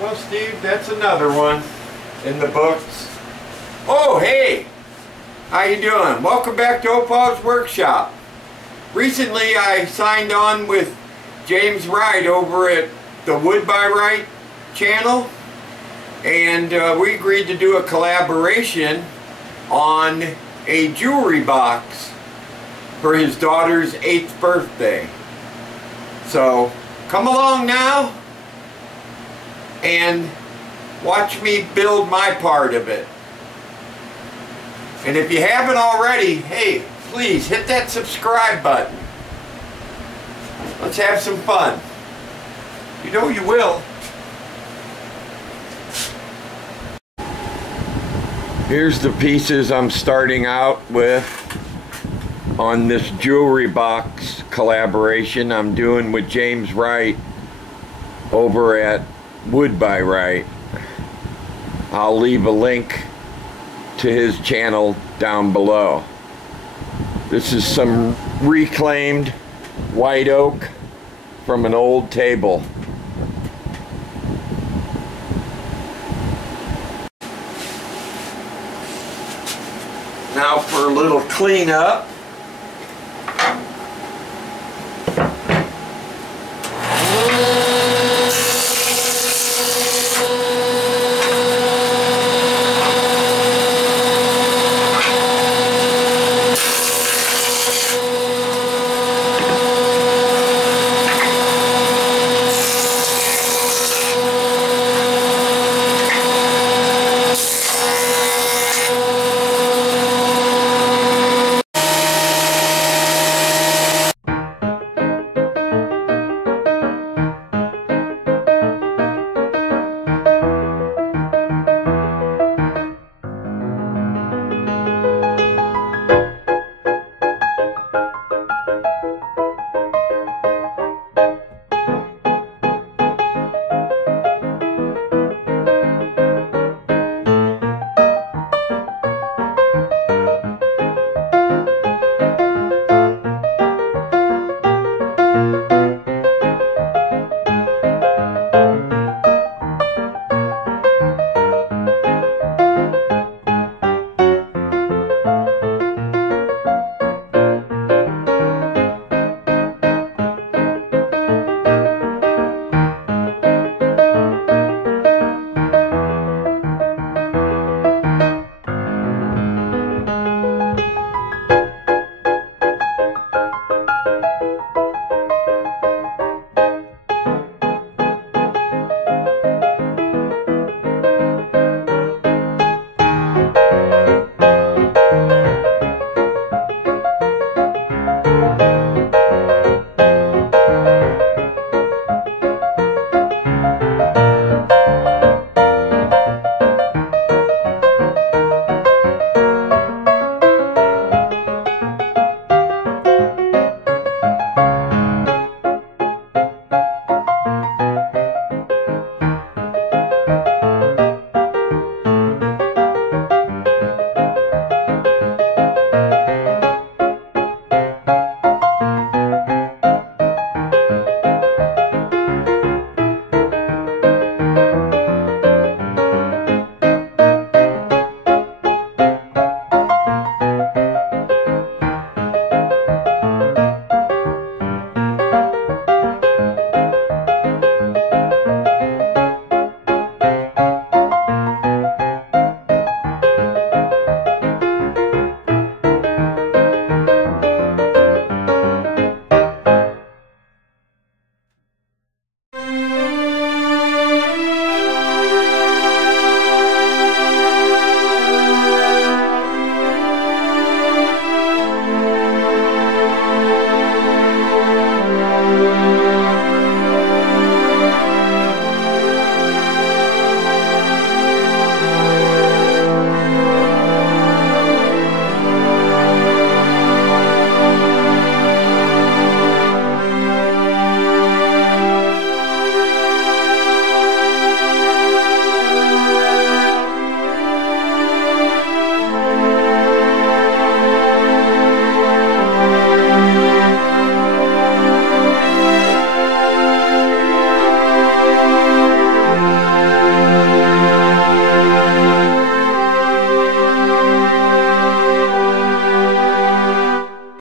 Well, Steve, that's another one in the books. Oh, hey! How you doing? Welcome back to Opal's Workshop. Recently, I signed on with James Wright over at the Wood by Wright channel, and we agreed to do a collaboration on a jewelry box for his daughter's 8th birthday. So, come along now and watch me build my part of it. And if you haven't already, hey, please hit that subscribe button. Let's have some fun. You know you will. Here's the pieces I'm starting out with on this jewelry box collaboration I'm doing with James Wright over at Wood by Wright. I'll leave a link to his channel down below. This is some reclaimed white oak from an old table. Now for a little cleanup.